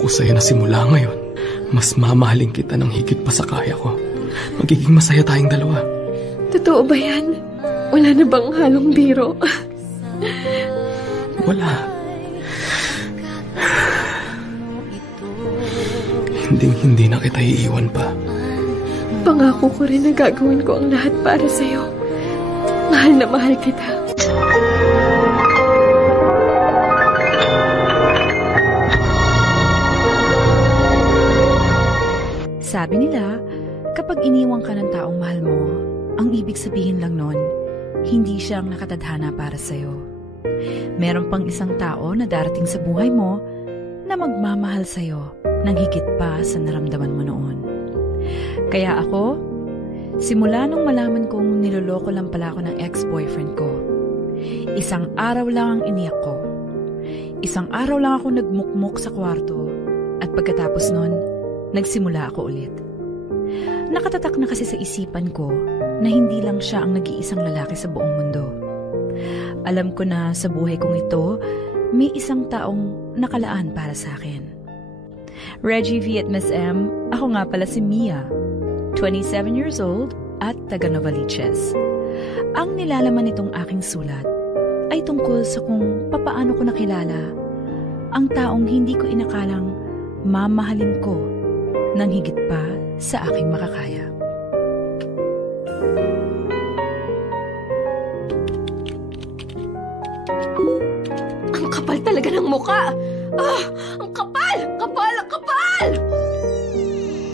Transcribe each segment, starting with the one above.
ko sa'yo na simula ngayon, mas mamahalin kita ng higit pa sa kaya ko. Magiging masaya tayong dalawa. Totoo ba yan? Wala na bang halong biro? Wala. Hindi na kita iiwan pa. Pangako ko rin na gagawin ko ang lahat para sa'yo. Mahal na mahal kita. Sabi nila, kapag iniwang ka ng taong mahal mo, ang ibig sabihin lang nun, hindi siya ang nakatadhana para sa'yo. Meron pang isang tao na darating sa buhay mo na magmamahal sa'yo nang higit pa sa naramdaman mo noon. Kaya ako, simula nung malaman kong niloloko lang pala ako ng ex-boyfriend ko, isang araw lang ang iniyak ko. Isang araw lang ako nagmukmok sa kwarto at pagkatapos nun, nagsimula ako ulit. Nakatatak na kasi sa isipan ko na hindi lang siya ang nag-iisang lalaki sa buong mundo. Alam ko na sa buhay kong ito, may isang taong nakalaan para sa akin. Reggie V at Miss M, ako nga pala si Mia, 27 years old at taga Novaliches. Ang nilalaman nitong aking sulat ay tungkol sa kung papaano ko nakilala ang taong hindi ko inakalang mamahalin ko nang higit pa sa aking makakaya. Ang kapal talaga ng muka! Ah! Ang kapal! Kapal! Ang kapal!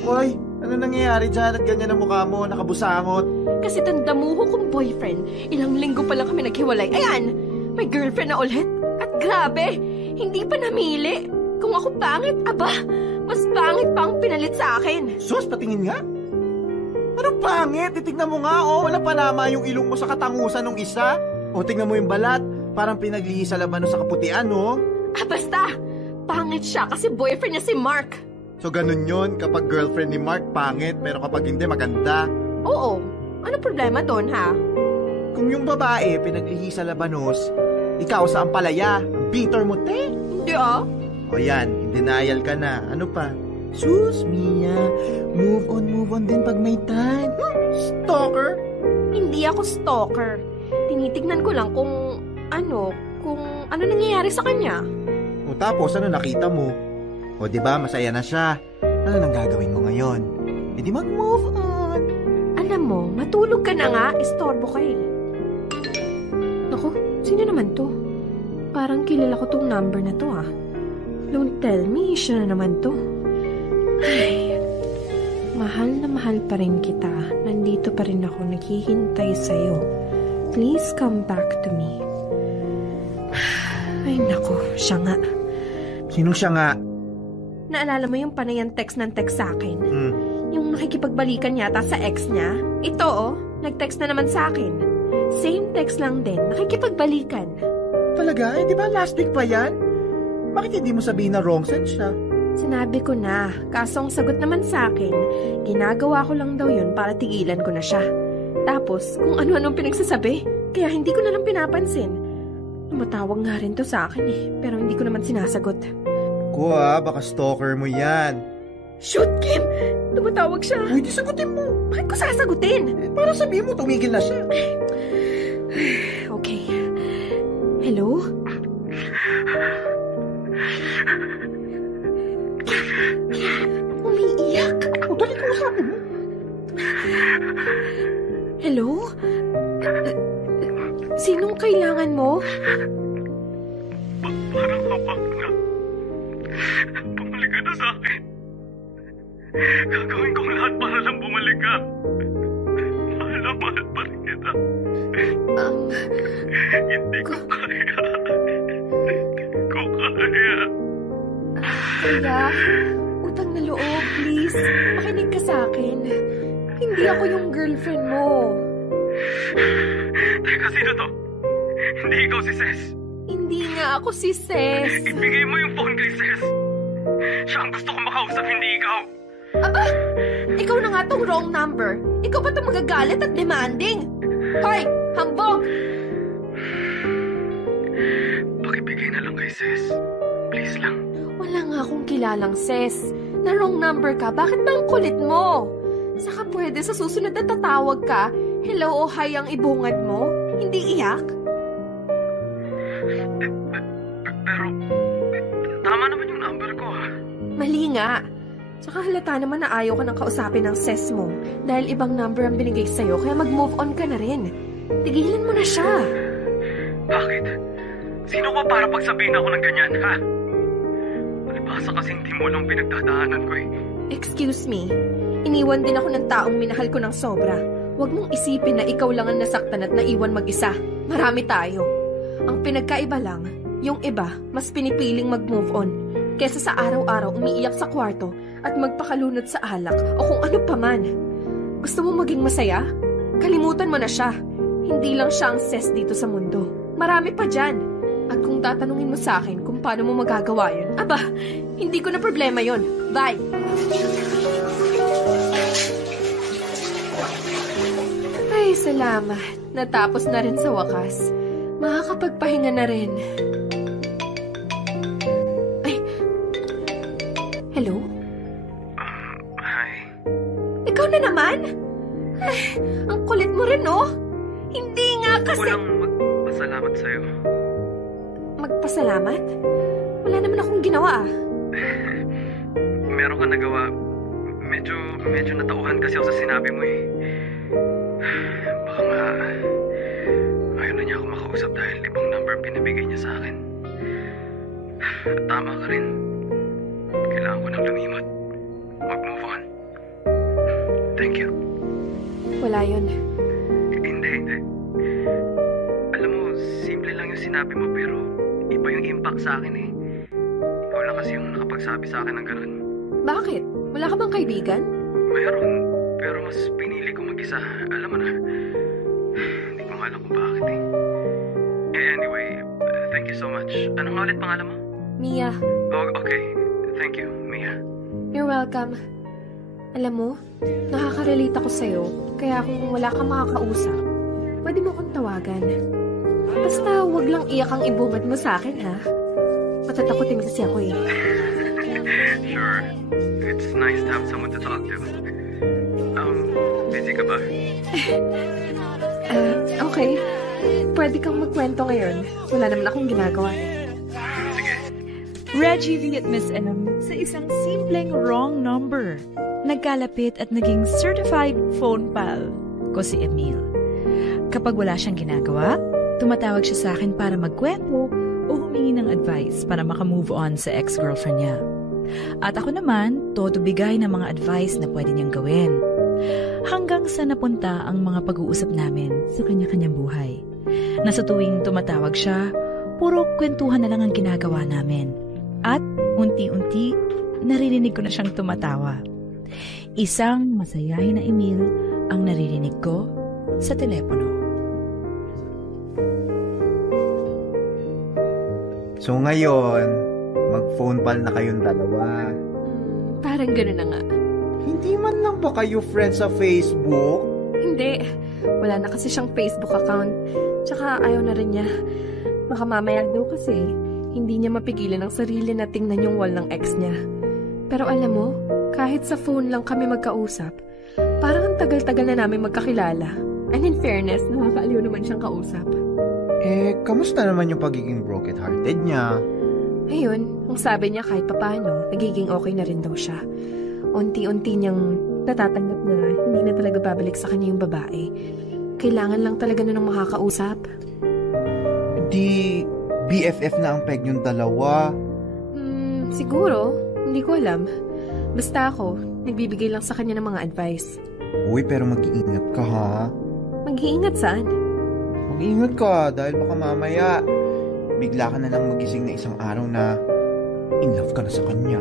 Hoy, ano nangyayari dyan at ganyan ang mukha mo, nakabusangot? Kasi tandamuho kong boyfriend, ilang linggo pa lang kami naghiwalay. Ayan! May girlfriend na ulit. At grabe, hindi pa namili. Kung ako pangit, aba, mas pangit pa ang pinalit sa akin. Sus, patingin nga. Anong pangit? Titignan mo nga, oh. Wala pa nama yung ilong mo sa katangusan ng isa. O, tingnan mo yung balat. Parang pinaglihi sa labanos sa kaputian, no? Ah, basta. Pangit siya kasi boyfriend niya si Mark. So, ganun yun. Kapag girlfriend ni Mark, pangit. Pero kapag hindi, maganda. Oo. Ano problema doon, ha? Kung yung babae pinaglihi sa labanos, ikaw sa ampalaya. Ang bitter mo, te. Hindi, ah. O yan, in denial ka na. Ano pa? Sus, Mia, move on din pag may time. Stalker? Hindi ako stalker. Tinitignan ko lang kung ano nangyayari sa kanya. O tapos, ano nakita mo? O diba, masaya na siya. Ano nang gagawin mo ngayon? E di mag-move on. Alam mo, matulog ka na nga, istorbo ka eh. Naku, sino naman to? Parang kilala ko tong number na to ah. Don't tell me, siya na naman to. Ay, mahal na mahal pa rin kita. Nandito pa rin ako naghihintay sa'yo. Please come back to me. Ay, naku, siya nga. Sinong siya nga? Naalala mo yung panayan text ng text sa akin? Yung nakikipagbalikan yata sa ex niya? Ito oh, nag-text na naman sa akin. Same text lang din, nakikipagbalikan. Talaga? Eh, di ba last week pa yan? Bakit hindi mo sabihin na wrong sense siya? Sinabi ko na, kaso ang sagot naman sa akin, ginagawa ko lang daw yun para tigilan ko na siya. Tapos, kung ano-anong pinagsasabi, kaya hindi ko na lang pinapansin. Tumatawag nga rin to sa akin eh, pero hindi ko naman sinasagot. Kuha, baka stalker mo yan. Shoot, Kim! Tumatawag siya. Uy, di sagutin mo. Bakit ko sasagutin? Para sabihin mo, tumigil na siya. Okay. Hello? Umiiyak. O, dali ko sabi mo. Hello? Sinong kailangan mo? Parang habang na. Bumalik ka na sa akin. Gagawin kong lahat para lang bumalik ka. Mahal na mahal pa rin kita. Hindi ko kaya. Hindi ko kaya. Kaya, utang na loob, please. Makinig ka sa akin. Hindi ako yung girlfriend mo. Teka, sino to? Hindi ikaw si Ces. Hindi nga ako si Ces. Ibigay mo yung phone kay Ces. Siya ang gusto ko makausap, hindi ikaw. Aba, ikaw na nga tong wrong number. Ikaw pa itong magagalit at demanding. Hoy, hambog! Pakibigay na lang kay Ces. Please lang. Wala nga nga akong kilalang Ses. Na wrong number ka, bakit ba ang kulit mo? Saka pwede sa susunod na tatawag ka, hello o hi ang ibungad mo, hindi iyak? Pero, tama naman yung number ko ha. Mali nga. Tsaka halata naman na ayaw ka nang kausapin ng Ses mo dahil ibang number ang binigay sa'yo kaya mag-move on ka na rin. Tigilan mo na siya. Bakit? Sino ka para pagsabihin ako ng ganyan, ha? Palibasa kasing timulong pinagdadaanan ko eh. Excuse me, iniwan din ako ng taong minahal ko ng sobra. Huwag mong isipin na ikaw lang ang nasaktan at naiwan mag-isa. Marami tayo. Ang pinagkaiba lang, yung iba mas pinipiling mag-move on kesa sa araw-araw umiiyak sa kwarto at magpakalunod sa alak o kung ano pa man. Gusto mo maging masaya? Kalimutan mo na siya. Hindi lang siya ang Ses dito sa mundo. Marami pa dyan. At kung tatanungin mo sa akin kung paano mo magagawa yun, aba, hindi ko na problema yun. Bye! Ay, salamat. Natapos na rin sa wakas. Makakapagpahinga na rin. Ay, hello? Hi. Ikaw na naman? Ay, ang kulit mo rin, oh. Hindi nga kasi... Walang magpasalamat sa'yo. Magpasalamat? Wala naman akong ginawa, ah. Meron ka nagawa. Medyo natauhan kasi ako sa sinabi mo eh. Baka nga, ayaw na niya ako makausap dahil ibang number pinabigay niya sa akin. Tama ka rin. Kailangan ko nang lumimot. Mag-move on. Thank you. Wala yun. Hindi. Alam mo, simple lang yung sinabi mo pero iba yung impact sa akin eh. Ikaw lang kasi yung nakapagsabi sa akin ng ganun. Bakit? Wala ka bang kaibigan? Mayroon, pero mas pinili ko mag-isa. Alam mo na, hindi ko alam kung bakit eh. Anyway, thank you so much. Ano nga ulit pangalan mo? Mia. Oh, okay. Thank you, Mia. You're welcome. Alam mo, nakaka-relate ako sa'yo. Kaya kung wala kang makakausap, pwede mo akong tawagan. Basta wag lang iyak ang ibungad mo sa akin, ha? Matatakotin kasi ako eh. Sure. It's nice to have someone to talk to. Busy ka ba? Okay. Pwede kang magkwento ngayon. Wala naman akong ginagawa. Sige. Reggie V at Miss M sa isang simpleng wrong number. Nagkalapit at naging certified phone pal ko si Emil. Kapag wala siyang ginagawa, tumatawag siya sa akin para magkwento o humingi ng advice para makamove on sa ex-girlfriend niya. At ako naman, todo bigay ng mga advice na pwede niyang gawin. Hanggang sa napunta ang mga pag-uusap namin sa kanya-kanyang buhay. Na sa tuwing tumatawag siya, puro kwentuhan na lang ang ginagawa namin. At unti-unti, naririnig ko na siyang tumatawa. Isang masayahin na Emil ang naririnig ko sa telepono. So ngayon, mag-phone pal na kayong dalawa. Parang gano'n na nga. Hindi man lang ba kayo friends sa Facebook? Hindi. Wala na kasi siyang Facebook account. Tsaka ayaw na rin niya. Baka mamaya daw kasi hindi niya mapigilan ang sarili na tingnan yung wall ng ex niya. Pero alam mo, kahit sa phone lang kami magkausap, parang ang tagal-tagal na namin magkakilala. And in fairness, nakakaaliw naman siyang kausap. Kamusta naman yung pagiging broken-hearted niya? Ayun, ang sabi niya kahit papano, nagiging okay na rin daw siya. Unti-unti niyang natatanggap na hindi na talaga babalik sa kanya yung babae. Kailangan lang talaga na ng makakausap. Di BFF na ang peg yung dalawa. Siguro. Hindi ko alam. Basta ako, nagbibigay lang sa kanya ng mga advice. Uy, pero mag-iingat ka ha? Mag-iingat saan? Mag-iingat ka dahil baka mamaya bigla ka na lang magising na isang araw na in love ka na sa kanya.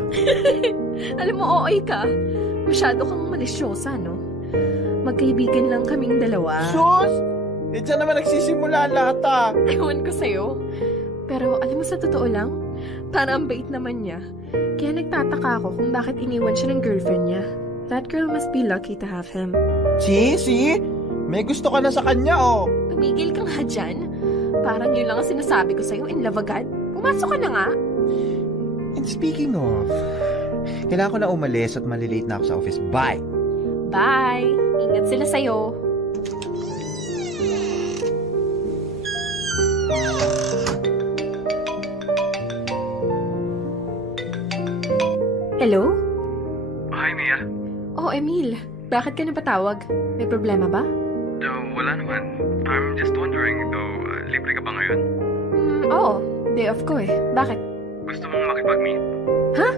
Alam mo, ooy ka. Masyado kang malisyosa, no? Magkaibigan lang kaming dalawa. Sus! Diyan naman nagsisimula lahat ah. Ewan ko sa'yo. Pero alam mo sa totoo lang, parang ang bait naman niya. Kaya nagtataka ako kung bakit iniwan siya ng girlfriend niya. That girl must be lucky to have him. See? May gusto ka na sa kanya oh. Tumigil ka nga dyan. Parang yun lang ang sinasabi ko sa'yo, in love agad. Pumasok ka na nga. And speaking of, kailangan ko na umalis at malilate na ako sa office. Bye! Bye! Ingat sila sa'yo. Hello? Hi, Mia. Oh, Emil. Bakit ka napatawag? May problema ba? Wala naman. I'm just wondering, libre ka ba ngayon? Oo. Day off ko eh. Bakit? Gusto mong makipag-meet? Ha?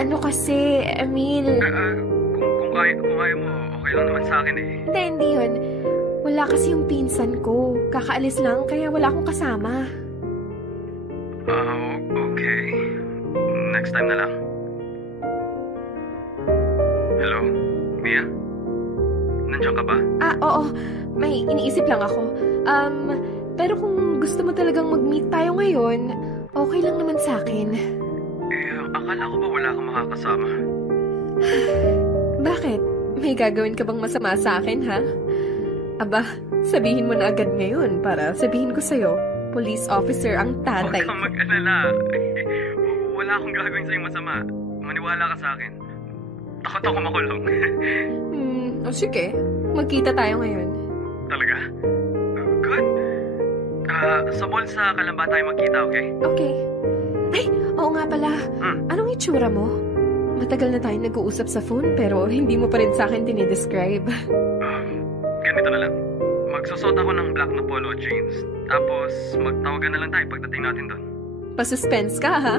Ano kasi, Emil? Kung kaya mo, okay lang naman sa akin eh. Hindi yun. Wala kasi yung pinsan ko. Kakaalis lang, kaya wala akong kasama. Okay. Next time na lang. Hello? Mia? Nandiyan ka ba? Oo. May iniisip lang ako. Pero kung gusto mo talagang mag-meet tayo ngayon, okay lang naman sa akin. Akala ko ba wala kang makakasama? Bakit? May gagawin ka bang masama sa akin, ha? Aba, sabihin mo na agad ngayon para sabihin ko sa'yo, police officer ang tatay. Huwag kang mag-alala. Wala akong gagawin sa'yo masama. Maniwala ka sa akin. Takot ako makulong. Sige. Magkita tayo ngayon. Talaga? Good. Sa mall sa Kalamba tayo magkita, okay? Okay. Ay, oo nga pala. Anong itsura mo? Matagal na tayo nag-uusap sa phone pero hindi mo pa rin sa akin dinidescribe. Ganito na lang. Magsusot ako ng black na polo jeans. Tapos magtawagan na lang tayo pagdating natin doon. Pa-suspense ka, ha?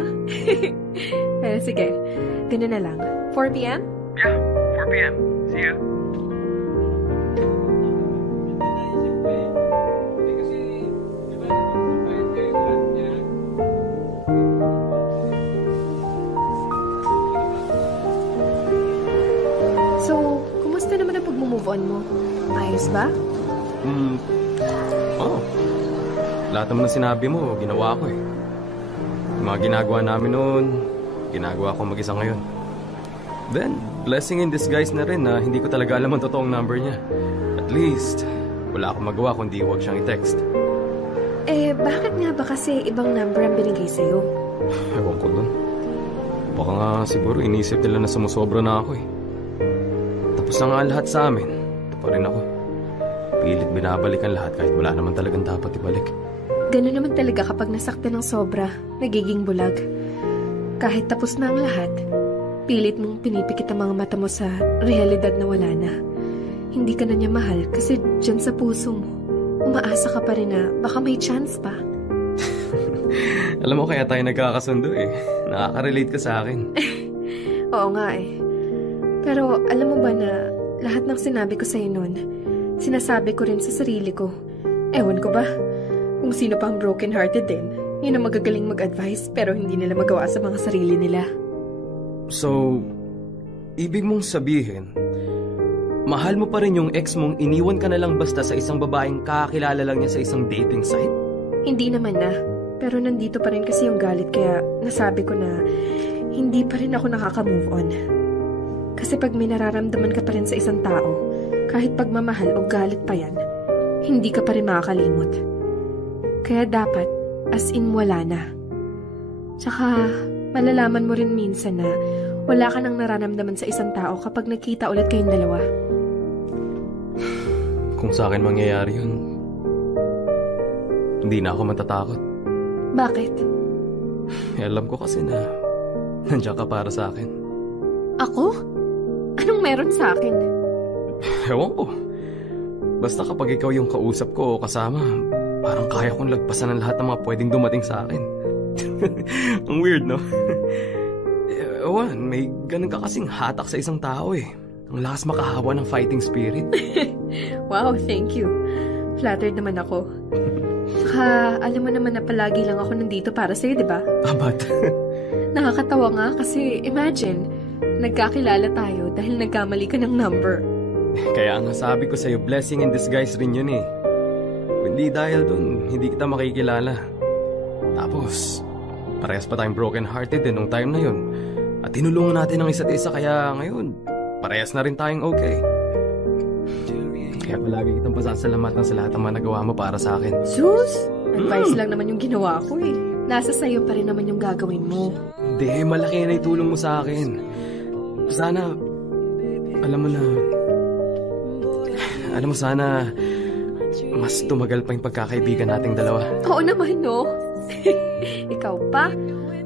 Sige. Ganun na lang. 4 p.m.? Yeah, 4 p.m. See you. So, kumusta naman ang pag-move on mo? Ayos ba? Lahat naman ng sinabi mo, ginawa ko eh. Yung mga ginagawa namin noon, ginagawa ko mag-isa ngayon. Then, blessing in disguise na rin na hindi ko talaga alam ang totoong number niya. At least, wala akong magawa kundi huwag siyang i-text. Bakit nga ba kasi ibang number ang binigay sa'yo? Ewan ko dun. Baka nga siguro inisip nila na sumusobra na ako eh. Tapos na nga lahat sa amin, ito pa rin ako. Pilit binabalikan lahat kahit wala naman talagang dapat ibalik. Ganun naman talaga kapag nasaktan ng sobra, nagiging bulag. Kahit tapos na ang lahat, pilit mong pinipikit ang mga mata mo sa realidad na wala na. Hindi ka na niya mahal kasi dyan sa puso mo, umaasa ka pa rin na baka may chance pa. Alam mo kaya tayo nagkakasundo eh. Nakaka-relate ka sa akin. Oo nga eh. Pero alam mo ba na lahat ng sinabi ko sa'yo noon, sinasabi ko rin sa sarili ko. Ewan ko ba? Kung sino pang broken-hearted din, yun ang magagaling mag-advise pero hindi nila magawa sa mga sarili nila. So, ibig mong sabihin, mahal mo pa rin yung ex mong iniwan ka na lang basta sa isang babaeng kakilala lang niya sa isang dating site? Hindi naman na. Pero nandito pa rin kasi yung galit kaya nasabi ko na hindi pa rin ako nakaka-move on. Kasi pag may nararamdaman ka pa rin sa isang tao, kahit pagmamahal o galit pa yan, hindi ka pa rin makakalimot. Kaya dapat, as in wala na. Tsaka, malalaman mo rin minsan na wala ka nang nararamdaman sa isang tao kapag nagkita ulit kayong dalawa. Kung sa akin mangyayari yun, hindi na ako matatakot. Bakit? Alam ko kasi na nandiyan ka para sa akin. Ako? Anong meron sa akin? Ewan ko. Basta kapag ikaw yung kausap ko o kasama, parang kaya kong lagpasan ng lahat ng mga pwedeng dumating sa akin. Ang weird, no? Ewan, may ganun ka kasing hatak sa isang tao eh. Ang lakas makahawa ng fighting spirit. Wow, thank you. Flattered naman ako. Saka, alam mo naman na palagi lang ako nandito para sa'yo, di ba? But... Nakakatawa nga kasi, imagine, nagkakilala tayo dahil nagkamali ka ng number. Kaya nga sabi ko sa'yo, blessing in disguise rin yun eh. Kundi dahil dun, hindi kita makikilala. Tapos, parehas pa tayong broken-hearted din nung time na yun. At tinulungan natin ang isa't isa kaya ngayon, parehas na rin tayong okay. Kaya palagi kitang pasasalamatan sa lahat ng mga nagawa mo para sa akin. Sus! Advice lang naman yung ginawa ko eh. Nasa sayo pa rin naman yung gagawin mo. Hindi, malaki na itulong mo sa akin. Sana, alam mo sana, mas tumagal pa yung pagkakaibigan nating dalawa. Oo naman, no? Ikaw pa?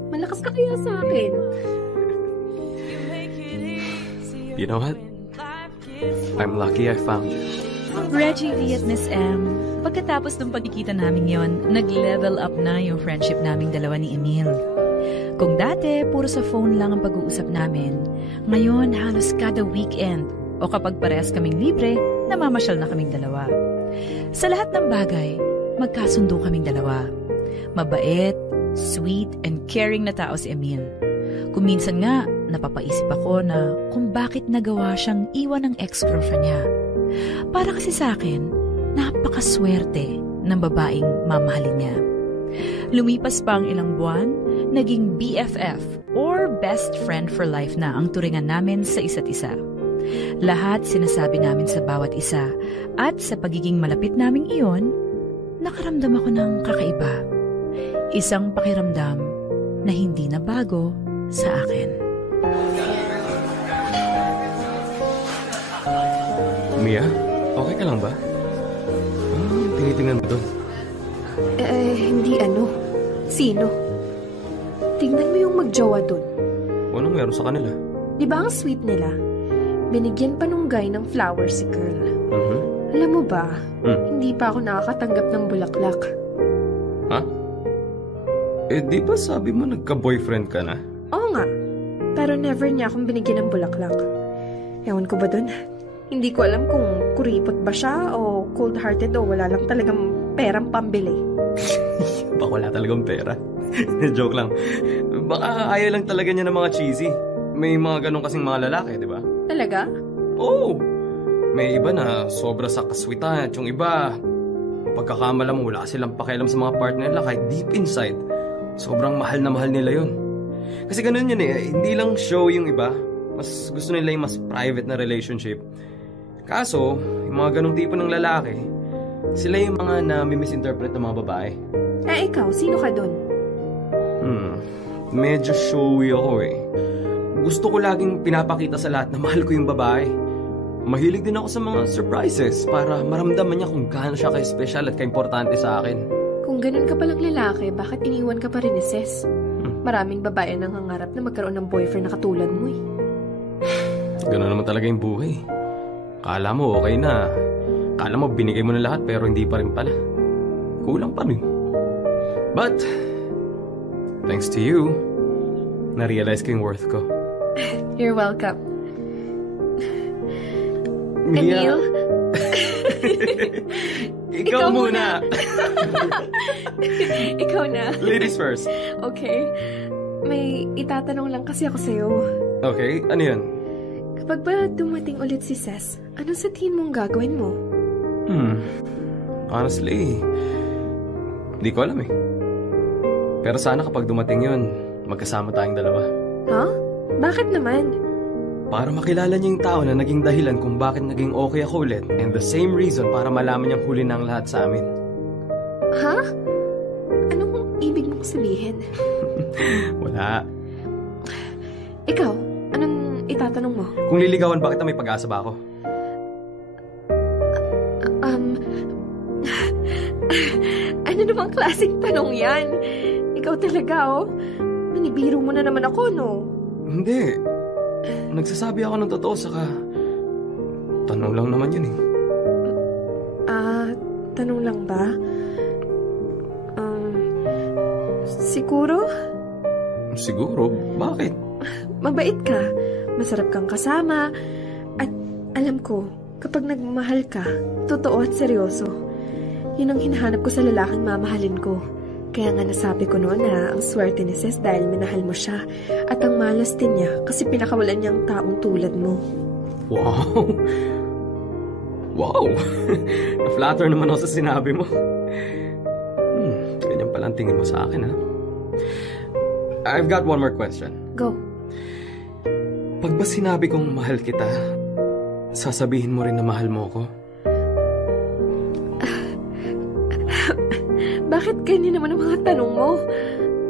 Malakas ka kaya sa akin? You know what? I'm lucky I found you. Reggie V at Miss M, pagkatapos ng pagkikita namin yon, nag-level up na yung friendship naming dalawa ni Emil. Kung dati, puro sa phone lang ang pag-uusap namin, ngayon halos kada weekend o kapag parehas kaming libre, namamasyal na kaming dalawa. Sa lahat ng bagay, magkasundo kaming dalawa. Mabait, sweet, and caring na tao si Emil. Kung minsan nga, napapaisip ako na kung bakit nagawa siyang iwan ng ex-girlfriend niya. Para kasi sa akin, napakaswerte ng babaeng mamahalin niya. Lumipas pa ang ilang buwan, naging BFF or best friend for life na ang turingan namin sa isa't isa. Lahat sinasabi namin sa bawat isa at sa pagiging malapit naming iyon, nakaramdam ako ng kakaiba. Isang pakiramdam na hindi na bago sa akin. Mia, okay ka lang ba? Tinitingnan mo doon. Hindi ano. Sino? Tingnan mo yung magjowa dun. Anong meron sa kanila? Di ba ang sweet nila? Binigyan pa nung guy ng flower si girl. Alam mo ba, hindi pa ako nakakatanggap ng bulaklak. Ha? Di ba sabi mo nagka-boyfriend ka na? Oo nga. Pero never niya akong binigyan ng bulaklak. Ewan ko ba dun? Hindi ko alam kung kuripot ba siya o cold-hearted o wala lang talagang perang pambili. Baka wala talagang pera. Joke lang. Baka ayaw lang talaga niya ng mga cheesy. May mga ganun kasing mga lalaki, di ba? Talaga? Oo. May iba na sobra sa kaswitan at yung iba, pagkakamala mo, wala silang pakialam sa mga partner nila kahit deep inside. Sobrang mahal na mahal nila yun. Kasi ganun yun eh. Hindi lang show yung iba. Mas gusto nila yung mas private na relationship. Kaso, yung mga ganung tipo ng lalaki, sila yung mga na-misinterpret ng mga babae. Ikaw, sino ka dun? Medyo showy ako eh. Gusto ko laging pinapakita sa lahat na mahal ko yung babae. Mahilig din ako sa mga surprises para maramdaman niya kung gaano siya ka-special at ka-importante sa akin. Kung ganun ka palang lalaki, bakit iniwan ka pa rin ni Ses? Maraming babae nang hangarap na magkaroon ng boyfriend na katulad mo eh. Ganun naman talaga yung buhay. Kala mo okay na. Kala mo binigay mo na lahat pero hindi pa rin pala. Kulang pa rin. But, thanks to you, na-realize ko yung worth ko. You're welcome. Mia. Emil? Ikaw muna. Ikaw na. Ladies first. Okay. May itatanong lang kasi ako sa'yo. Okay, ano yun? Kapag ba dumating ulit si Ses, ano sa tingin mong gagawin mo? Honestly, hindi ko alam eh. Pero sana kapag dumating yun, magkasama tayong dalawa. Ha? Bakit naman? Para makilala niya yung tao na naging dahilan kung bakit naging okay ako ulit. And the same reason para malaman niyang huli na ang lahat sa amin. Ha? Anong ibig mong sabihin? Wala. Ikaw, anong itatanong mo? Kung liligawan, bakit may pag-asa ba ako? Ano namang klaseng tanong yan? Ikaw talaga, oh. Binibiro mo na naman ako, no? Hindi. Nagsasabi ako ng totoo, saka tanong lang naman yun eh. Tanong lang ba? Siguro? Siguro? Bakit? Mabait ka. Masarap kang kasama. At alam ko, kapag nagmahal ka, totoo at seryoso. Yun ang hinahanap ko sa lalaking mamahalin ko. Kaya nga nasabi ko noon na ang swerte ni Ses dahil minahal mo siya. At ang malas din niya kasi pinakawalan niyang taong tulad mo. Wow! Wow! Na-flatter naman ako sa sinabi mo. Ganyan pala ang tingin mo sa akin, ha? I've got one more question. Go. Pag ba sinabi kong mahal kita, sasabihin mo rin na mahal mo ako? Bakit ganyan naman ang mga tanong mo?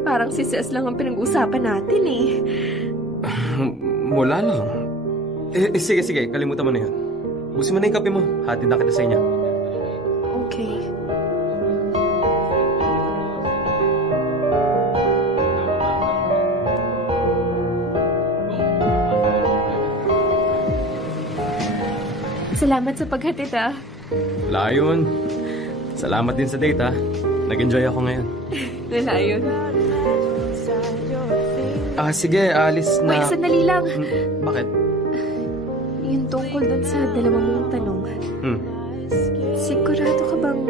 Parang si Ces lang ang pinag-uusapan natin eh. Wala lang. Sige, kalimutan mo na yan. Busin mo na yung kape mo. Hatid na kita sa inyo. Okay. Salamat sa paghatid ah. Wala yun. Salamat din sa date ha. Nag-enjoy ako ngayon. Wala yun. Sige, alis na. Wait, sandali lang. Bakit? Yung tungkol dun sa dalawa mong tanong. Sigurado ka bang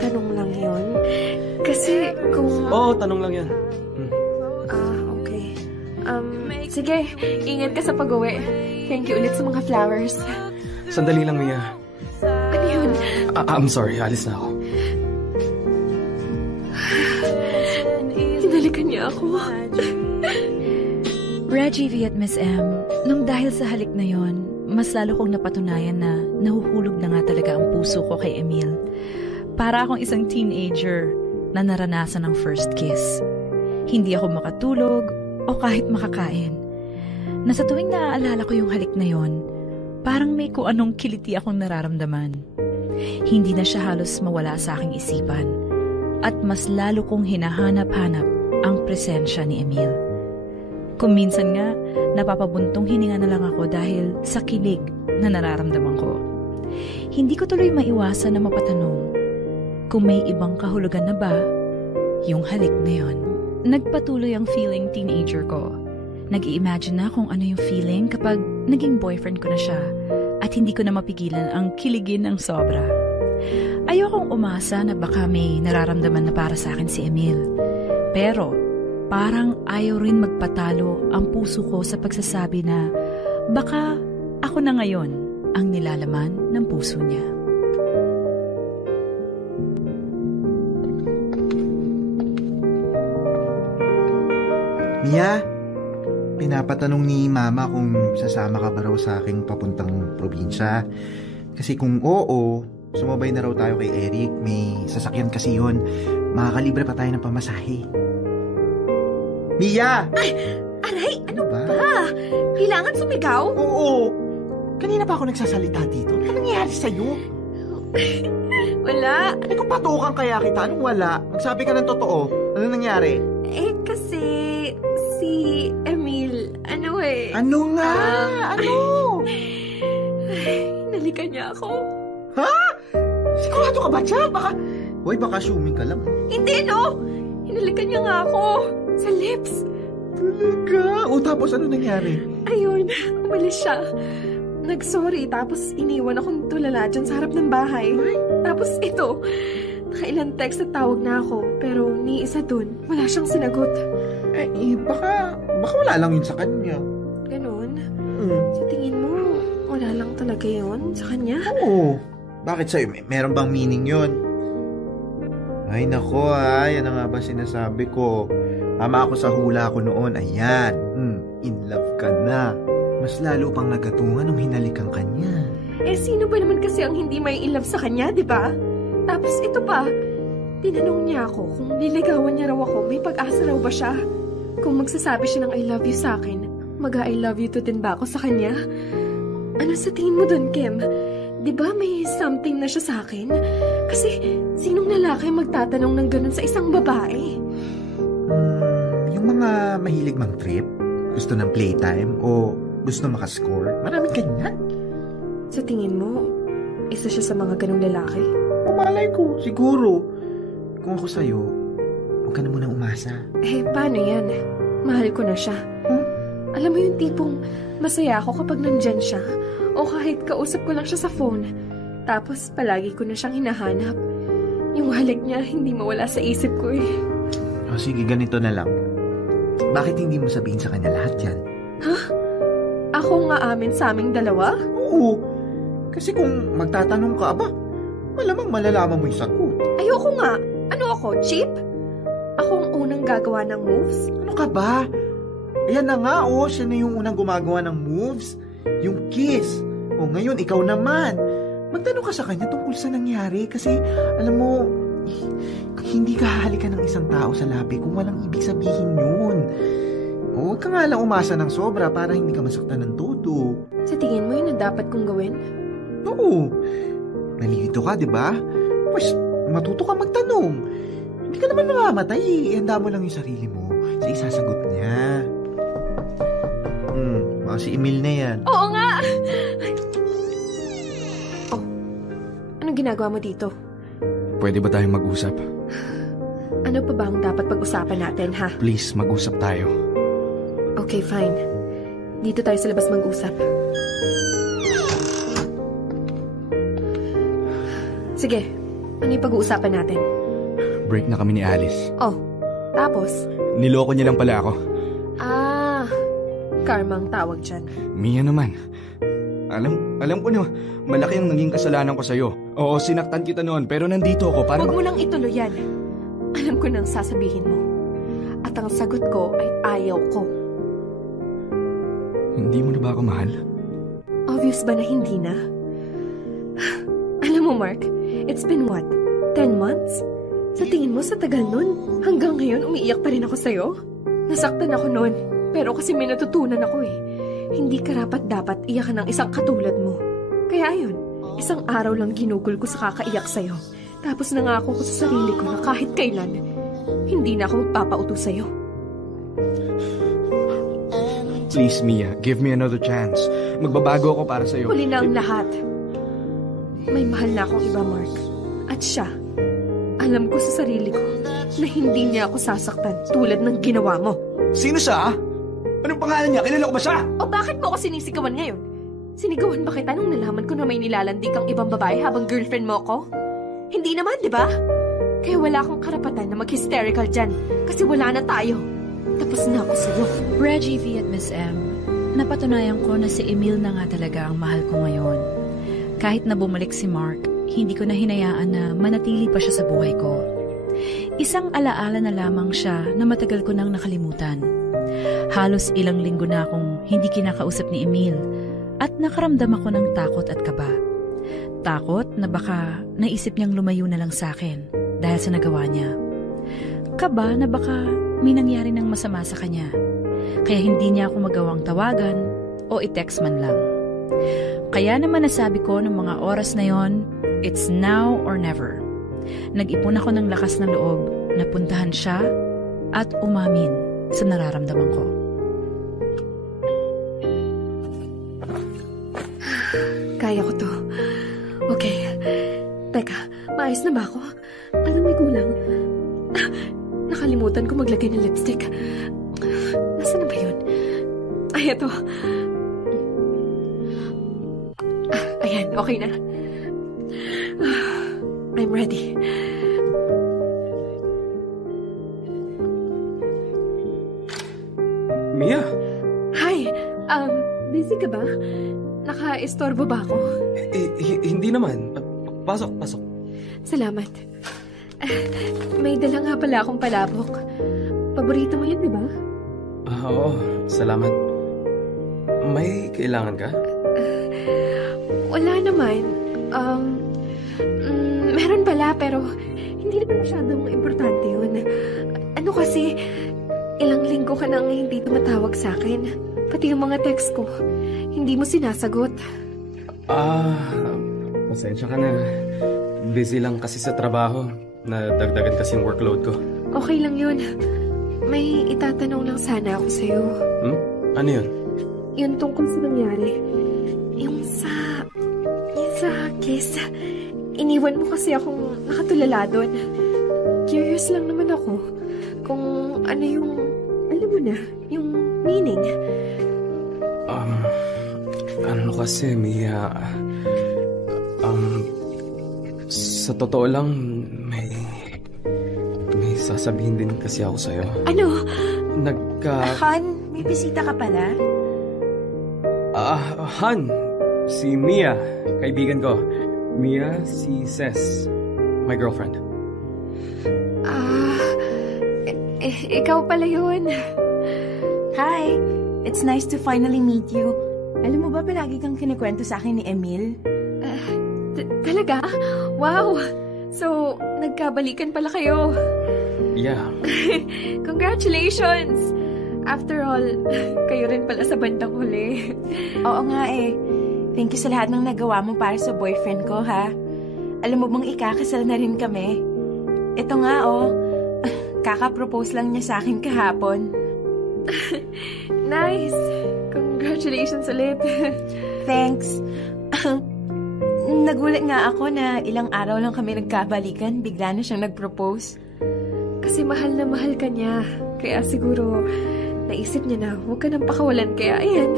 tanong lang yun? Kasi kung... Oo, tanong lang yan. Okay. Sige, ingat ka sa pag-uwi. Thank you ulit sa mga flowers. Sandali lang, Mia. Ano yun? I'm sorry, alis na ako. Hinalikan niya ako. Reggie V at Miss M, nung dahil sa halik na yon, mas lalo kong napatunayan na nahuhulog na nga talaga ang puso ko kay Emil. Para akong isang teenager na naranasan ng first kiss. Hindi ako makatulog o kahit makakain. Na sa tuwing naaalala ko yung halik na yon, parang may kung anong kiliti akong nararamdaman. Hindi na siya halos mawala sa aking isipan. At mas lalo kong hinahanap-hanap ang presensya ni Emil. Kung minsan nga, napapabuntong hininga na lang ako dahil sa kilig na nararamdaman ko. Hindi ko tuloy maiwasan na mapatanong kung may ibang kahulugan na ba yung halik na yon. Nagpatuloy ang feeling teenager ko. Nag-i-imagine na kung ano yung feeling kapag naging boyfriend ko na siya at hindi ko na mapigilan ang kiligin ng sobra. Ayokong umasa na baka may nararamdaman na para sa akin si Emil. Pero parang ayaw rin magpatalo ang puso ko sa pagsasabi na baka ako na ngayon ang nilalaman ng puso niya. Mia, pinapatanong ni Mama kung sasama ka ba raw sa aking papuntang probinsya. Kasi kung oo, sumabay na raw tayo kay Eric. May sasakyan kasi yun. Makakalibre pa tayo ng pamasahe. Mia! Ay! Aray! Ano ba? Kailangan sumigaw? Oo! Kanina pa ako nagsasalita dito. Ano nangyari sa'yo? Wala. Kung patukan kaya kita, anong wala? Magsabi ka ng totoo. Ano nangyari? Kasi si Emil, Ano nga? Ano? Hinalikan niya ako. Ha? Sigurado ka ba dyan? Baka assuming ka lang. Hindi, no! Hinalikan niya nga ako. Sa lips. Talaga? O tapos ano nangyari? Ayun, umalis siya. Nag-sorry, tapos iniwan akong tulala dyan sa harap ng bahay. Tapos ito, nakailang text at tawag na ako, pero ni isa dun, wala siyang sinagot. Baka wala lang yun sa kanya. Ganon? Sa tingin mo, wala lang talaga yun sa kanya? Oo. Bakit sa'yo? Meron bang meaning yun? Ay nako yan na nga ba sinasabi ko. Tama ako sa hula ko noon. Ayan. In love ka na. Mas lalo pang nagkatungan nung hinalikan kanya. Sino ba naman kasi ang hindi may in love sa kanya, di ba? Tapos ito pa, tinanong niya ako kung niligawan niya raw ako, may pag-asa raw ba siya? Kung magsasabi siya ng I love you sa akin, mag-I love you to din ba ako sa kanya? Ano sa tingin mo dun, Kim? Di ba may something na siya sa akin? Kasi sinong lalaki magtatanong ng ganun sa isang babae? Yung mga mahilig mang trip, gusto ng playtime, o gusto makascore, maraming ganyan. Sa tingin mo, isa siya sa mga ganung lalaki? Pumalay ko, siguro. Kung ako sa'yo, huwag ka na munang umasa. Paano yan? Mahal ko na siya. Alam mo yung tipong masaya ako kapag nandyan siya, o kahit kausap ko lang siya sa phone. Tapos palagi ko na siyang hinahanap. Yung halik niya hindi mawala sa isip ko eh. O sige, ganito na lang. Bakit hindi mo sabihin sa kanya lahat yan? Ha? Ako nga amin sa aming dalawa? Oo. Kasi kung magtatanong ka, malamang malalaman mo yung sagot. Ayoko nga. Ano ako, cheap? Ako ang unang gagawa ng moves? Ano ka ba? Ayan na nga, siya na yung unang gumagawa ng moves. Yung kiss. Ngayon, ikaw naman. Magtanong ka sa kanya tungkol sa nangyari kasi, alam mo, ka ng isang tao sa labi kung walang ibig sabihin yun. Huwag ka nga lang umasa ng sobra para hindi ka masaktan ng todo. Sa tingin mo yun ang dapat kong gawin? Oo. Nalilito ka, di ba? Pues, matuto ka magtanong. Hindi ka naman mamamatay eh. Ihanda mo lang yung sarili mo sa isasagot niya. Baka si Emil na yan. Oo nga! Oh, anong ginagawa mo dito? Pwede ba tayong mag-usap? Ano pa ba ang dapat pag-usapan natin, ha? Please, mag-usap tayo. Okay, fine. Dito tayo sa labas mag-usap. Sige, ano yung pag-uusapan natin? Break na kami ni Alice. Oh, tapos? Niloko niya lang pala ako. Karma ang tawag dyan. Mia naman. Alam ko na, malaki ang naging kasalanan ko sa'yo. Oo, sinaktan kita noon, pero nandito ako para... Huwag mo nang ituloy yan. Alam ko nang sasabihin mo. At ang sagot ko ay ayaw ko. Hindi mo na ba ako mahal? Obvious ba na hindi na? Alam mo, Mark, it's been what? 10 months? Sa tingin mo sa tagal nun, hanggang ngayon umiiyak pa rin ako sa'yo? Nasaktan ako nun, pero kasi may natutunan ako eh. Hindi karapat-dapat iyakan ng isang katulad mo. Kaya ayun, isang araw lang ginugol ko sa kakaiyak sa'yo. Tapos nangako ko sa sarili ko na kahit kailan, hindi na ako magpapauto sa'yo. Please, Mia, give me another chance. Magbabago ako para sa'yo. Huli na ang lahat. May mahal na akong iba, Mark. At siya, alam ko sa sarili ko na hindi niya ako sasaktan tulad ng ginawa mo. Sino siya? Anong pangalan niya? Kilala ko ba siya? O bakit mo ako sinisigawan ngayon? Sinigawan ba kita nung nalaman ko na may nilalandi kang ibang babae habang girlfriend mo ako? Hindi naman, di ba? Kaya wala akong karapatan na mag-hysterical dyan kasi wala na tayo. Tapos na ako sa'yo. Reggie V at Miss M, napatunayan ko na si Emil na nga talaga ang mahal ko ngayon. Kahit na bumalik si Mark, hindi ko na hinayaan na manatili pa siya sa buhay ko. Isang alaala na lamang siya na matagal ko nang nakalimutan. Halos ilang linggo na akong hindi kinakausap ni Emil at nakaramdam ako ng takot at kaba. Takot na baka naisip niyang lumayo na lang sa akin dahil sa nagawa niya. Kaba na baka may nangyari ng masama sa kanya kaya hindi niya ako magawang tawagan o i-text man lang. Kaya naman nasabi ko ng mga oras na yon, it's now or never. Nag-ipon ako ng lakas ng loob na puntahan siya at umamin sa nararamdaman ko. Kaya ko to. Okay. Teka, maayos na ba ako? Parang may kulang. Nakalimutan ko maglagay ng lipstick. Nasaan na ba yun? Ay, ito. Ayan, okay na. I'm ready. Mia? Hi, busy ka ba? Naka-istorbo ba ako? Hindi naman. Pasok. Salamat. May dala nga pala akong palabok. Paborito mo yan, di ba? Oo, salamat. May kailangan ka? Wala naman. Meron pala, pero hindi naman masyadong importante yun. Ano kasi, ilang linggo ka nang hindi tumatawag sa akin. Pati yung mga text ko, hindi mo sinasagot. Pasensya ka na. Busy lang kasi sa trabaho. Nadagdagan kasi yung workload ko. Okay lang yun. May itatanong lang sana ako sa'yo. Ano yun? Yun tungkol sa nangyari. Yung sa kiss. Iniwan mo kasi akong nakatulala doon. Curious lang naman ako kung ano yung, alam mo na, yung meaning. Ano kasi, Mia, sa totoo lang, may sasabihin din kasi ako sa'yo. Ano? Han, may bisita ka pala? Han, si Mia, kaibigan ko. Mia, si Ces, my girlfriend. Ikaw pala yun. Hi, it's nice to finally meet you. Alam mo ba palagi kang kinikwento sa akin ni Emil? Talaga? Wow! So, nagkabalikan pala kayo. Yeah. Congratulations! After all, kayo rin pala sa bandang huli. Oo nga eh. Thank you sa lahat ng nagawa mo para sa boyfriend ko, ha? Alam mo bang ikakasal na rin kami? Ito nga, kaka-propose lang niya sa akin kahapon. Nice! Congratulations ulit. Thanks. Nagulat nga ako na ilang araw lang kami nagkabalikan, bigla na siyang nag-propose. Kasi mahal na mahal ka niya. Kaya siguro, naisip niya na huwag ka nang pakawalan. Kaya ayan,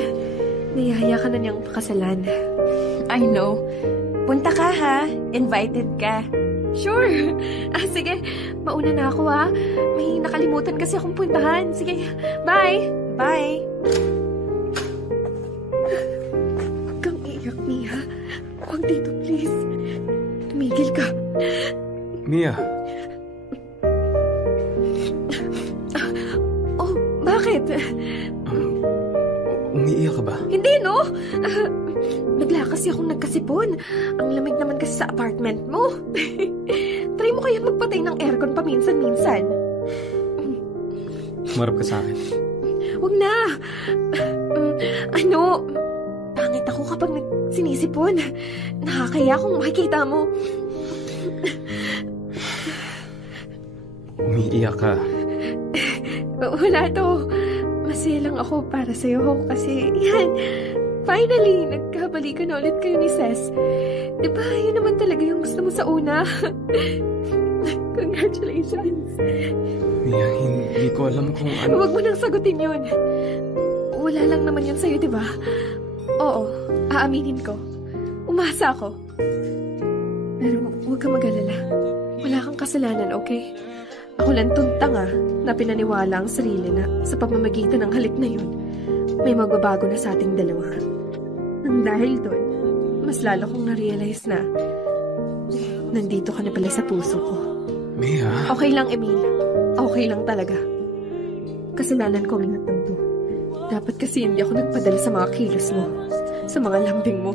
niyaya ka na niyang pakasalan. I know. Punta ka ha. Invited ka. Sure. Sige, mauna na ako ha. May nakalimutan kasi akong puntahan. Sige, bye. Bye. Huwag kang iyak, Mia. Huwag dito, please. Tumigil ka. Mia. Oh, bakit? Umiiyak ka ba? Hindi, no? Bigla kasi akong nagkasipon. Ang lamig naman kasi sa apartment mo. Try mo kaya magpatay ng aircon paminsan-minsan. Marap ka sa akin. Huwag na. Pangit ako kapag sinisipon. Nakakaya kung makikita mo. Umiiyak ka. Wala to. Masaya lang ako para sa'yo kasi yan. Finally, nagkabalikan na ulit kayo ni Ces. Diba, yun naman talaga yung gusto mo sa una. Congratulations. Mia, hindi ko alam kung ano... Huwag mo nang sagutin yun. Wala lang naman yun sa'yo, diba? Oo, aaminin ko. Umasa ako. Pero huwag kang mag-alala. Wala kang kasalanan, okay? Ako lang tuntanga na pinaniwala ang sarili na sa pamamagitan ng halik na yun, may magbabago na sa ating dalawa. Nang dahil doon, mas lalo kong na-realize na nandito ka na pala sa puso ko. Mia? Okay lang, Emil. Okay lang talaga. Kasalanan ko ang lahat ng to. Dapat kasi hindi ako nagpadala sa mga kilos mo. Sa mga lambing mo.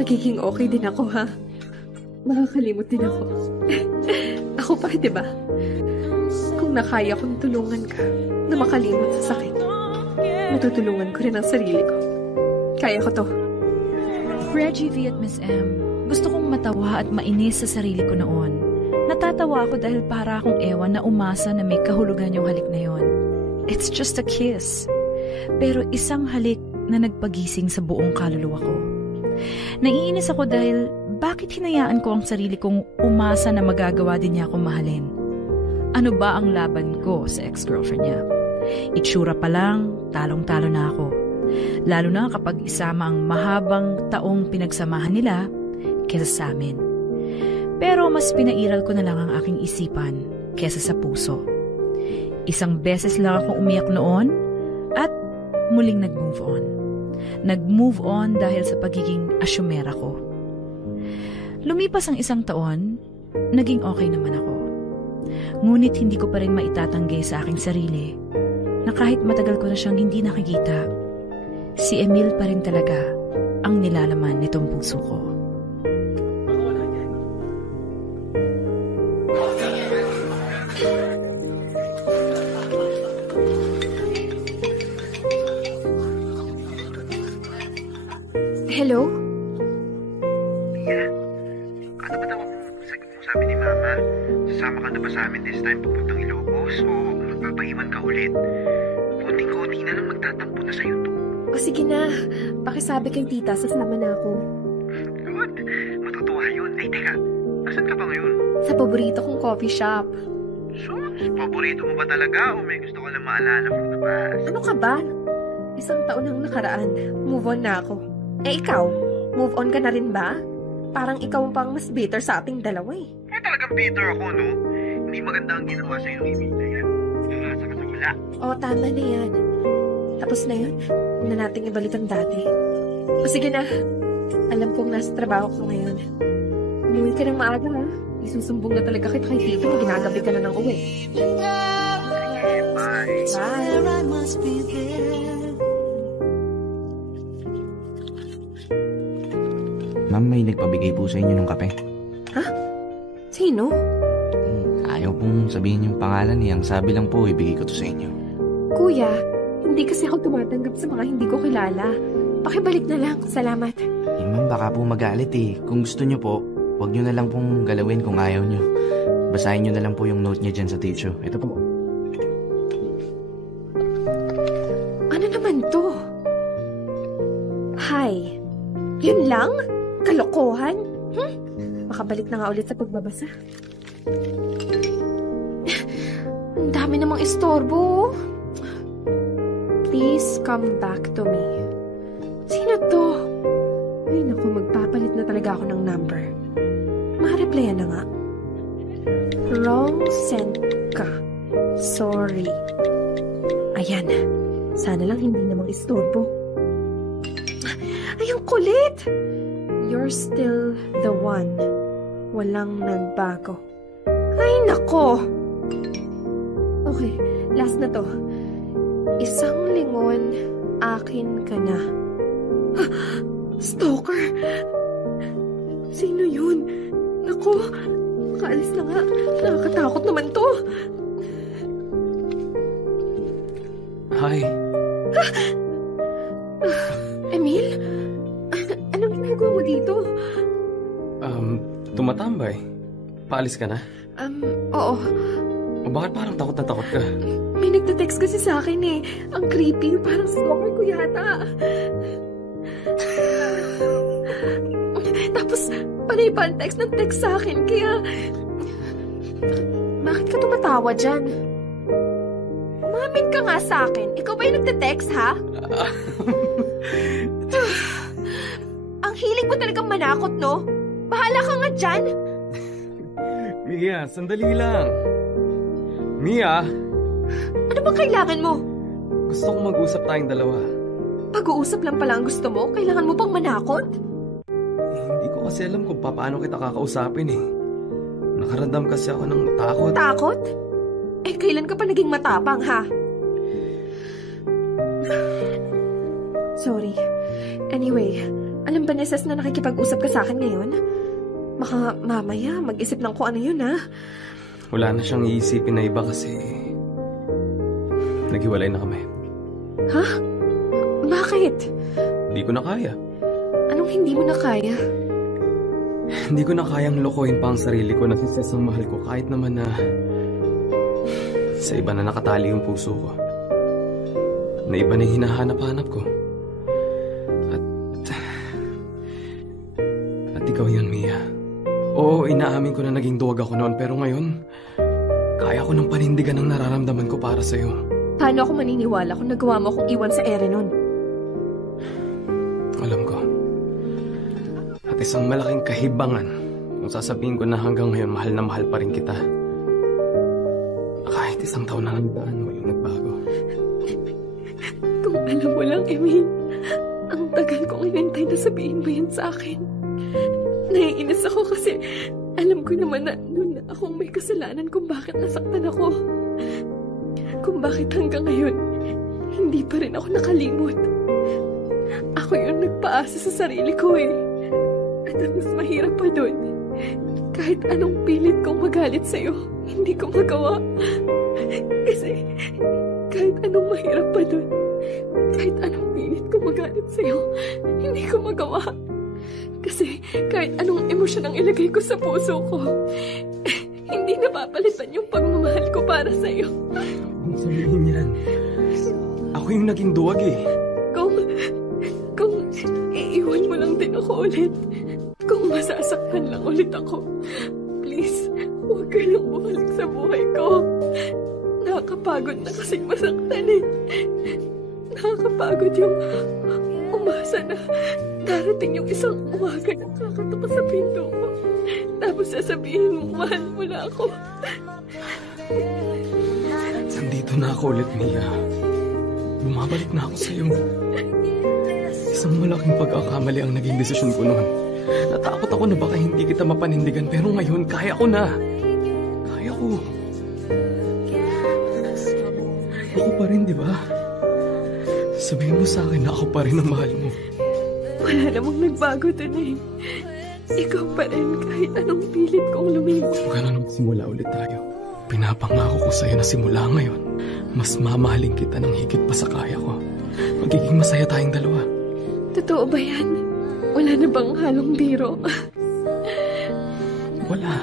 Magiging okay din ako, ha? Makakalimot din ako. Ako pa, diba? Kung nakaya kong tulungan ka na makalimot sa sakit, matutulungan ko rin ang sarili ko. Kaya ko to. Reggie V at Miss M, gusto kong matawa at mainis sa sarili ko noon. Natatawa ako dahil para akong ewan na umasa na may kahulugan yung halik na yon. It's just a kiss. Pero isang halik na nagpagising sa buong kaluluwa ko. Naiinis ako dahil bakit hinayaan ko ang sarili kong umasa na magagawa din niya akong mahalin? Ano ba ang laban ko sa ex-girlfriend niya? Itsura pa lang, talong-talo na ako. Lalo na kapag isama ang mahabang taong pinagsamahan nila kesa sa amin. Pero mas pinairal ko na lang ang aking isipan kesa sa puso. Isang beses lang ako umiyak noon at muling nag-move on. Nag-move on dahil sa pagiging asyumera ko. Lumipas ang isang taon, naging okay naman ako. Ngunit hindi ko pa rin maitatanggi sa aking sarili na kahit matagal ko na siyang hindi nakikita, si Emil pa rin talaga ang nilalaman nitong puso ko. Hello? Mia, ano ba daw kung sabi ni Mama? Sasama ka na ba sa amin this time pupuntang Ilocos o magpapaiwan ka ulit? Kunting-kunti na lang magtatampo na sa'yo to. O sige na, pakisabi kay tita, sasama na ako. Good, matutuwa yun. Ay, teka, asan ka ba ngayon? Sa paborito kong coffee shop. Sus, paborito mo ba talaga o may gusto ko lang maalala from the past? Ano ka ba? Isang taon ang nakaraan. Move on na ako. Eh ikaw, move on ka na rin ba? Parang ikaw pang mas bitter sa ating dalawa eh. Ay, talagang bitter ako, no? Hindi maganda ang ginawa sa'yo ng ibig na yan. Nakasa ka sa wala. O, tama na yan. Tapos na yun. Huwag na nating ibalik ang dati. O sige na. Alam kong nasa trabaho ko ngayon. Umuwi ka ng maaga ha. Isusumbong na talaga kita kay tito pag ginagabi ka na ng uwi. Bye. Ma'am, may nagpabigay po sa inyo ng kape. Sino? Ayaw pong sabihin yung pangalan eh. Ang sabi lang po, ibigay ko to sa inyo. Kuya, hindi kasi ako tumatanggap sa mga hindi ko kilala. Pakibalik na lang. Salamat. Ma'am, baka po magalit eh. Kung gusto nyo po, huwag nyo na lang pong galawin kung ayaw nyo. Basahin nyo na lang po yung note niya dyan sa tissue. Ito po. Ano naman to? Hi. Yun lang? Kalokohan? Makabalik na nga ulit sa pagbabasa. Ang dami namang istorbo. Please come back to me. Sino to? Ay naku, magpapalit na talaga ako ng number. Ma-replyan na nga. Wrong sent ka. Sorry. Ayan. Sana lang hindi namang istorbo. Ay, ang kulit! You're still the one. Walang nagbago. Ay, nako! Okay, last na to. Isang lingon, akin ka na. Stalker! Sino yun? Naku, makaalis na nga. Nakakatakot naman to. Hi. Emil? Anong ginagawa mo dito? Tumatambay. Paalis ka na? Oo. O bakit parang takot na takot ka? May nagte-text kasi sa akin eh. Ang creepy. Parang stalker ko yata. Tapos, panay pa ang text ng text sa akin. Kaya, bakit ka tumatawa dyan? Umamin ka nga sa akin. Ikaw ba yung nagte-text, ha? Ang hilig mo talagang manakot, no? Bahala ka nga dyan. Mia, sandali lang. Mia! Ano bang kailangan mo? Gusto kong mag-usap tayong dalawa. Pag-uusap lang pala ang gusto mo? Kailangan mo pang manakot? Hindi ko kasi alam kung paano kita kakausapin eh. Nakaramdam kasi ako ng takot. Takot? Eh, kailan ka pa naging matapang, ha? Sorry. Anyway, alam ba ni Ses na nakikipag-usap ka sa akin ngayon? Baka mamaya mag-isip lang kung ano yun, ha? Wala na siyang iisipin na iba kasi naghiwalay na kami. Ha? Bakit? Hindi ko na kaya. Anong hindi mo na kaya? Hindi ko na kayang lokohin pa ang sarili ko na si Ses ang mahal ko kahit naman na sa iba na nakatali yung puso ko. Na iba na yung hinahanap-hanap ko. At ikaw yun, Mia. Oo, inaamin ko na naging duwag ako noon pero ngayon, kaya ko nang panindigan ang nararamdaman ko para sa'yo. Paano ako maniniwala kung nagawa mo akong iwan sa ere nun? Alam ko. At isang malaking kahibangan kung sasabihin ko na hanggang ngayon mahal na mahal pa rin kita. Kahit isang taon na nagdaan, walang nagbago. Kung alam mo lang, Emil, ang tagal kong inintay na sabihin mo yan sa akin. Naiinis ako kasi alam ko naman na noon na akong may kasalanan kung bakit nasaktan ako. Kung bakit hanggang ngayon, hindi pa rin ako nakalimot. Ako yung nagpaasa sa sarili ko eh. At ang mas mahirap pa doon, kahit anong pilit kong magalit sa'yo, hindi ko magawa. Kasi kahit anong mahirap pa doon, kahit anong pilit kong magalit sa'yo, hindi ko magawa. Kasi kahit anong emosyon ang ilagay ko sa puso ko, hindi napapalitan yung pagmamahal ko para sa'yo. Kung sabihin yan, ako yung naging duwag eh. Kung iiwan mo lang din ako ulit, kung masasaktan lang ulit ako, please, huwag ka nang bumalik sa buhay ko. Nakakapagod na kasing masaktan eh. Nakakapagod yung umasa na darating yung isang umaga na kakatapas sa pinto mo. Tapos sasabihin mo, mahal mo na ako. Nandito na ako ulit, Mia. Bumabalik na ako sa'yo. Isang malaking pagkakamali ang naging desisyon ko noon. Natakot ako na baka hindi kita mapanindigan pero ngayon kaya ko na. Kaya ko. Ako pa rin, di ba? Sabihin mo sa akin na ako pa rin ang mahal mo. Wala namang nagbago dun eh. ikaw pa rin kahit anong pilit kong lumibot. Huwag na magsimula ulit tayo. Pinapangako ko sa'yo na simula ngayon, mas mamahalin kita ng higit pa sa kaya ko. Magiging masaya tayong dalawa. Totoo ba yan? Wala na bang halong biro? Wala.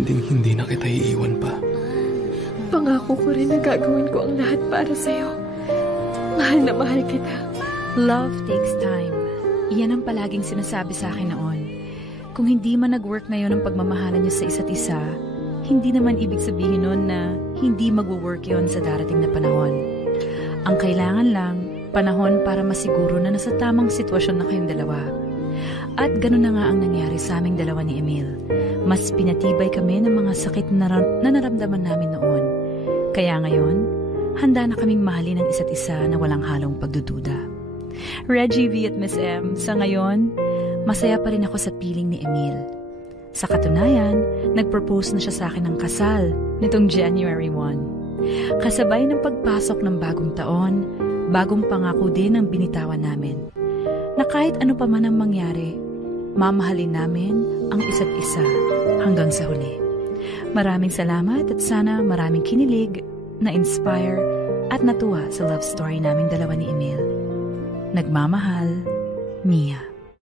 Hindi na kita iiwan pa. Pangako ko rin na gagawin ko ang lahat para sa'yo. Mahal na mahal kita. Love takes time. Iyan ang palaging sinasabi sa akin noon. Kung hindi man nag-work ngayon ang pagmamahalan niyo sa isa't isa, hindi naman ibig sabihin nun na hindi mag-work yon sa darating na panahon. Ang kailangan lang, panahon para masiguro na nasa tamang sitwasyon na kayong dalawa. At ganun na nga ang nangyari sa aming dalawa ni Emil. Mas pinatibay kami ng mga sakit na naramdaman namin noon. Kaya ngayon, handa na kaming mahalin ang isa't isa na walang halong pagdududa. Reggie V at Miss M, sa ngayon, masaya pa rin ako sa piling ni Emil. Sa katunayan, nag-propose na siya sa akin ng kasal nitong January 1. Kasabay ng pagpasok ng bagong taon, bagong pangako din ang binitawan namin. Na kahit ano pa man ang mangyari, mamahalin namin ang isa't isa hanggang sa huli. Maraming salamat at sana maraming kinilig, na-inspire at natuwa sa love story naming dalawa ni Emil. Nagmamahal, Mia.